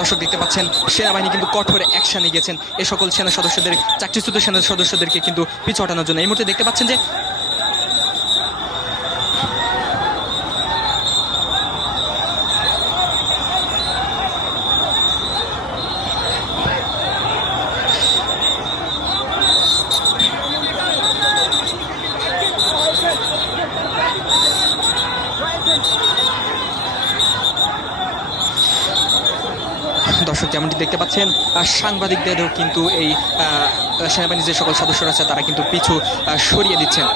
দর্শক দেখতে পাচ্ছেন সেনাবাহিনী কিন্তু কঠোর অ্যাকশনে গিয়েছেন এই সকল সেনা সদস্যদের, চাকরিচ্যুত সেনা সদস্যদেরকে কিন্তু পিছু হটানোর জন্য। এই মুহূর্তে দেখতে পাচ্ছেন যে দর্শক যেমনটি দেখতে পাচ্ছেন সাংবাদিকদেরও কিন্তু এই সেনাবাহিনীর যে সকল সদস্যরা আছে তারা কিন্তু পিছু সরিয়ে দিচ্ছেন।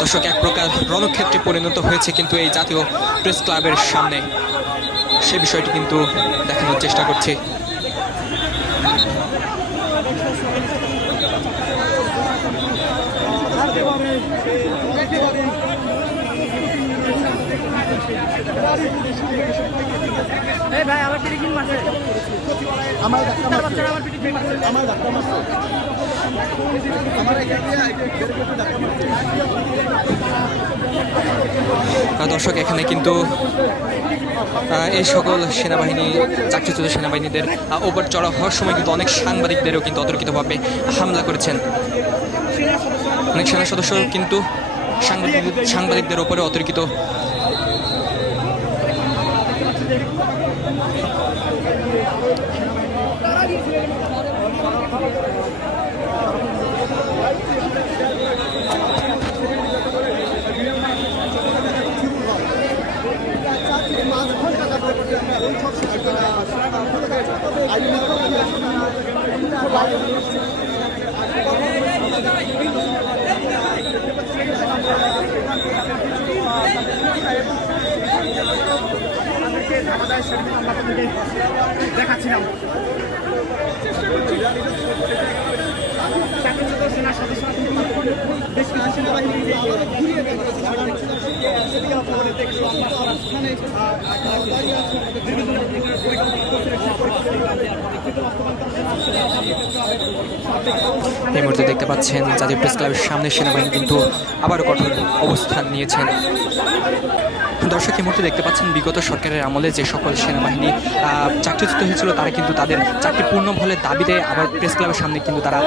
দর্শক এক প্রকার রণক্ষেত্রে পরিণত হয়েছে কিন্তু এই জাতীয় প্রেস ক্লাবের সামনে, সে বিষয়টি কিন্তু দেখানোর চেষ্টা করছি। দর্শক এখানে কিন্তু এই সকল সেনাবাহিনী, চাকরিচ্যুত সেনাবাহিনীদের ওপর চড়া হওয়ার সময় কিন্তু অনেক সাংবাদিকদেরও কিন্তু অতর্কিতভাবে হামলা করেছেন। অনেক সেনা সদস্য কিন্তু সাংবাদিকদের ওপরে অতর্কিত দেখাচ্ছিলাম এই মুহূর্তে দেখতে পাচ্ছেন জাতীয় প্রেস ক্লাবের সামনে সেনাবাহিনী কিন্তু আবারও কঠোর অবস্থান নিয়েছেন। দর্শক এই মুহূর্তে দেখতে পাচ্ছেন বিগত সরকারের আমলে যে সকল সেনাবাহিনী চাকরিচ্যুত হয়েছিল তারা কিন্তু তাদের চাকরি পূর্ণ ফলের দাবিতে আবার প্রেস ক্লাবের সামনে কিন্তু তারা